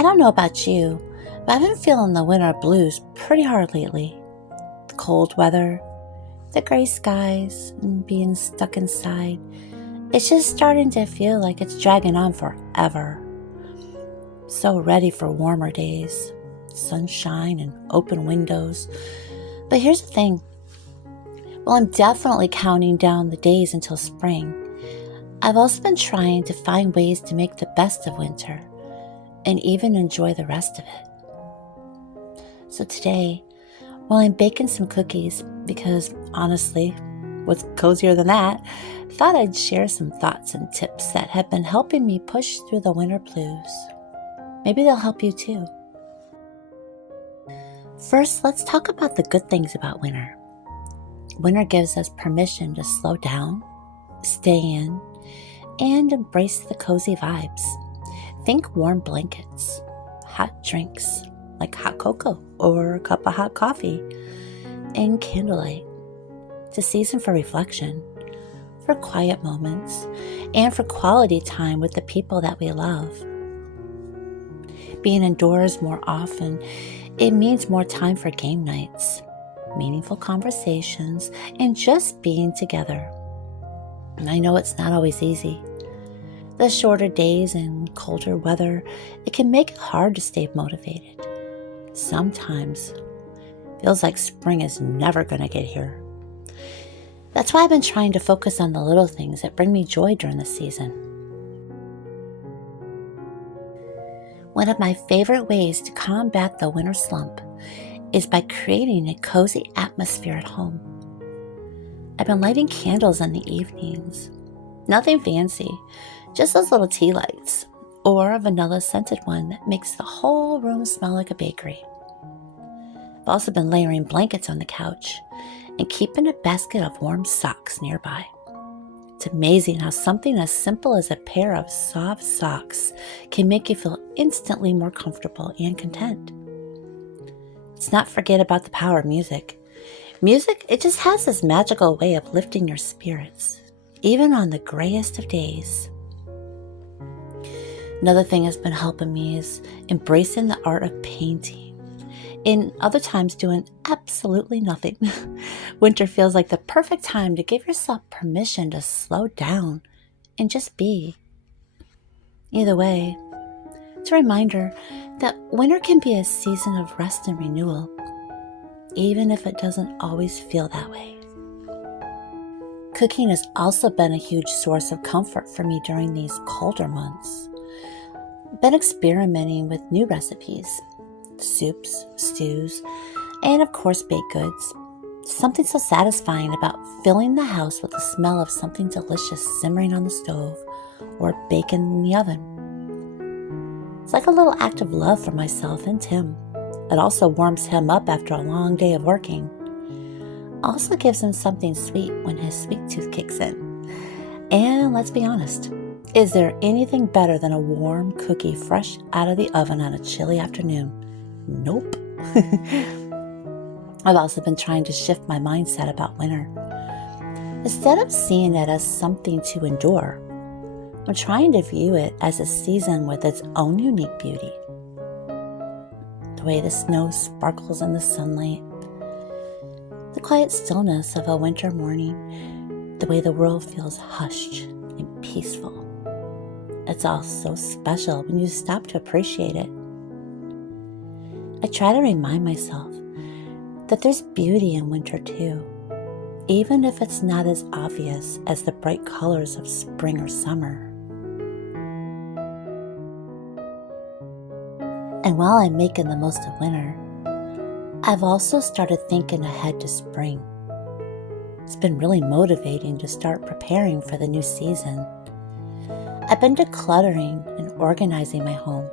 I don't know about you, but I've been feeling the winter blues pretty hard lately. The cold weather, the gray skies, and being stuck inside. It's just starting to feel like it's dragging on forever. So ready for warmer days, sunshine and open windows. But here's the thing. While I'm definitely counting down the days until spring, I've also been trying to find ways to make the best of winter and even enjoy the rest of it. So today, while I'm baking some cookies, because honestly, what's cozier than that, thought I'd share some thoughts and tips that have been helping me push through the winter blues. Maybe they'll help you too. First, let's talk about the good things about winter. Winter gives us permission to slow down, stay in, and embrace the cozy vibes. Think warm blankets, hot drinks like hot cocoa or a cup of hot coffee, and candlelight. It's a season for reflection, for quiet moments, and for quality time with the people that we love. Being indoors more often, it means more time for game nights, meaningful conversations, and just being together. And I know it's not always easy. The shorter days and colder weather, it can make it hard to stay motivated. Sometimes it feels like spring is never going to get here. That's why I've been trying to focus on the little things that bring me joy during the season. One of my favorite ways to combat the winter slump is by creating a cozy atmosphere at home. I've been lighting candles in the evenings. Nothing fancy, just those little tea lights, or a vanilla scented one that makes the whole room smell like a bakery. I've also been layering blankets on the couch and keeping a basket of warm socks nearby. It's amazing how something as simple as a pair of soft socks can make you feel instantly more comfortable and content. Let's not forget about the power of music. Music, it just has this magical way of lifting your spirits, even on the grayest of days. Another thing that's been helping me is embracing the art of painting. In other times, doing absolutely nothing. Winter feels like the perfect time to give yourself permission to slow down and just be. Either way, it's a reminder that winter can be a season of rest and renewal, even if it doesn't always feel that way. Cooking has also been a huge source of comfort for me during these colder months. I've been experimenting with new recipes, soups, stews, and of course baked goods. Something so satisfying about filling the house with the smell of something delicious simmering on the stove or baking in the oven. It's like a little act of love for myself and Tim. It also warms him up after a long day of working. Also gives him something sweet when his sweet tooth kicks in. And let's be honest, is there anything better than a warm cookie fresh out of the oven on a chilly afternoon? Nope. I've also been trying to shift my mindset about winter. Instead of seeing it as something to endure, I'm trying to view it as a season with its own unique beauty. The way the snow sparkles in the sunlight, the quiet stillness of a winter morning, the way the world feels hushed and peaceful. It's all so special when you stop to appreciate it. I try to remind myself that there's beauty in winter too, even if it's not as obvious as the bright colors of spring or summer. And while I'm making the most of winter, I've also started thinking ahead to spring. It's been really motivating to start preparing for the new season. I've been decluttering and organizing my home,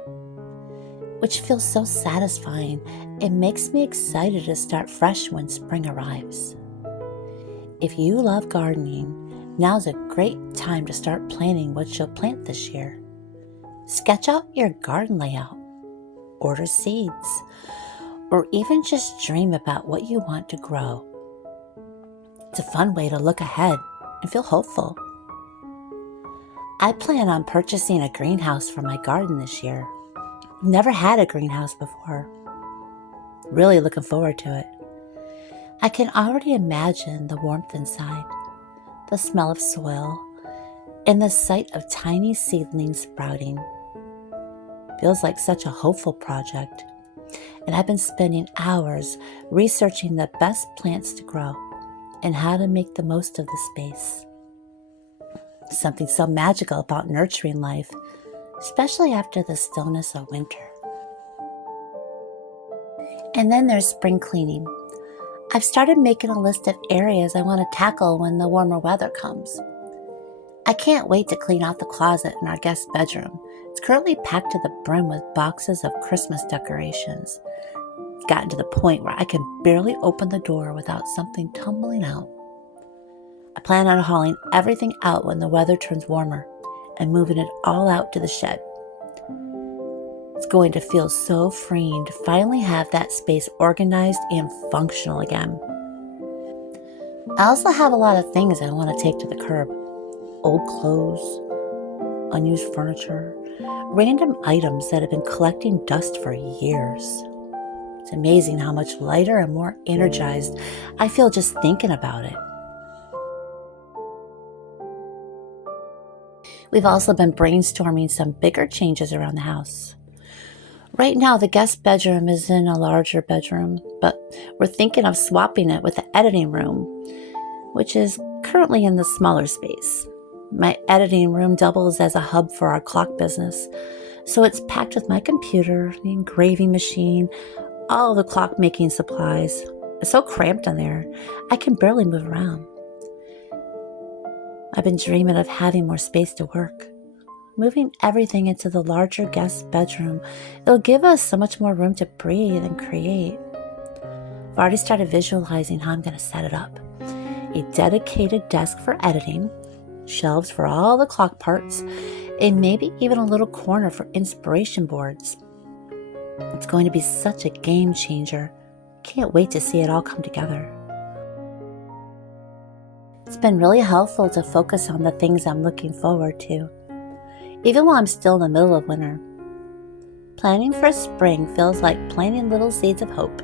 which feels so satisfying. It makes me excited to start fresh when spring arrives. If you love gardening, now's a great time to start planning what you'll plant this year. Sketch out your garden layout, order seeds, or even just dream about what you want to grow. It's a fun way to look ahead and feel hopeful. I plan on purchasing a greenhouse for my garden this year. Never had a greenhouse before. Really looking forward to it. I can already imagine the warmth inside, the smell of soil, and the sight of tiny seedlings sprouting. Feels like such a hopeful project. And I've been spending hours researching the best plants to grow and how to make the most of the space. Something so magical about nurturing life, especially after the stillness of winter. And then there's spring cleaning. I've started making a list of areas I want to tackle when the warmer weather comes. I can't wait to clean out the closet in our guest bedroom. It's currently packed to the brim with boxes of Christmas decorations. It's gotten to the point where I can barely open the door without something tumbling out. I plan on hauling everything out when the weather turns warmer and moving it all out to the shed. It's going to feel so freeing to finally have that space organized and functional again. I also have a lot of things I want to take to the curb. Old clothes, unused furniture, random items that have been collecting dust for years. It's amazing how much lighter and more energized I feel just thinking about it. We've also been brainstorming some bigger changes around the house. Right now, the guest bedroom is in a larger bedroom, but we're thinking of swapping it with the editing room, which is currently in the smaller space. My editing room doubles as a hub for our clock business, so it's packed with my computer, the engraving machine, all the clock making supplies. It's so cramped in there, I can barely move around. I've been dreaming of having more space to work. Moving everything into the larger guest bedroom, it'll give us so much more room to breathe and create. I've already started visualizing how I'm going to set it up. A dedicated desk for editing, shelves for all the clock parts, and maybe even a little corner for inspiration boards. It's going to be such a game changer. Can't wait to see it all come together. It's been really helpful to focus on the things I'm looking forward to, even while I'm still in the middle of winter. Planning for spring feels like planting little seeds of hope.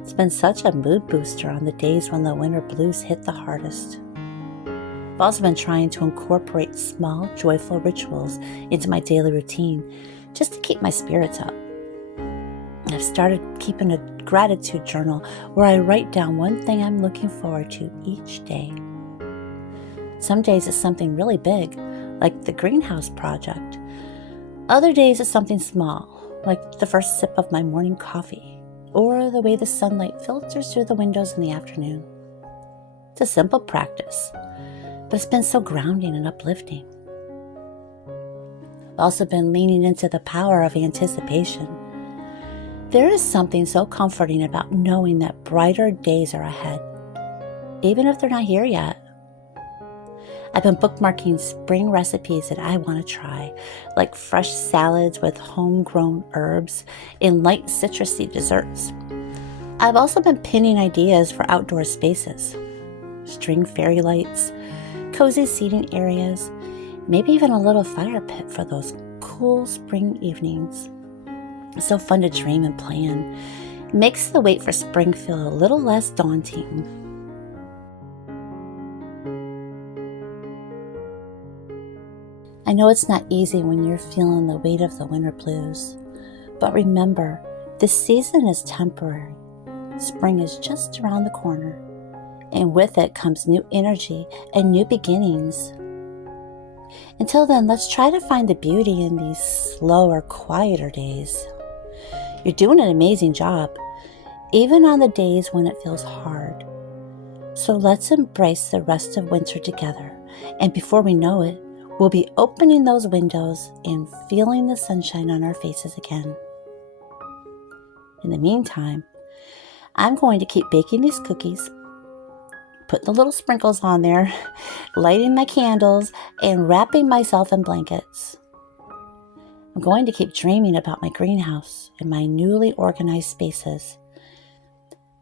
It's been such a mood booster on the days when the winter blues hit the hardest. I've also been trying to incorporate small, joyful rituals into my daily routine just to keep my spirits up. I've started keeping a gratitude journal where I write down one thing I'm looking forward to each day. Some days it's something really big, like the greenhouse project. Other days it's something small, like the first sip of my morning coffee, or the way the sunlight filters through the windows in the afternoon. It's a simple practice, but it's been so grounding and uplifting. I've also been leaning into the power of anticipation. There is something so comforting about knowing that brighter days are ahead, even if they're not here yet. I've been bookmarking spring recipes that I want to try, like fresh salads with homegrown herbs and light citrusy desserts. I've also been pinning ideas for outdoor spaces, string fairy lights, cozy seating areas, maybe even a little fire pit for those cool spring evenings. It's so fun to dream and plan. It makes the wait for spring feel a little less daunting. I know it's not easy when you're feeling the weight of the winter blues, but remember, this season is temporary. Spring is just around the corner, and with it comes new energy and new beginnings. Until then, let's try to find the beauty in these slower, quieter days. You're doing an amazing job, even on the days when it feels hard. So let's embrace the rest of winter together, and before we know it, we'll be opening those windows and feeling the sunshine on our faces again. In the meantime, I'm going to keep baking these cookies, putting the little sprinkles on there, lighting my candles, and wrapping myself in blankets. I'm going to keep dreaming about my greenhouse and my newly organized spaces.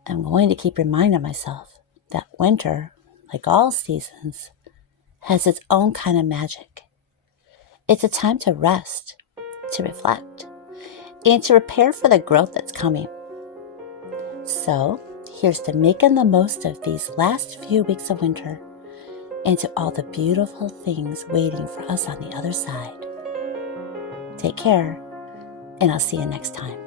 I'm going to keep reminding myself that winter, like all seasons, has its own kind of magic. It's a time to rest, to reflect, and to prepare for the growth that's coming. So, here's to making the most of these last few weeks of winter and to all the beautiful things waiting for us on the other side. Take care, and I'll see you next time.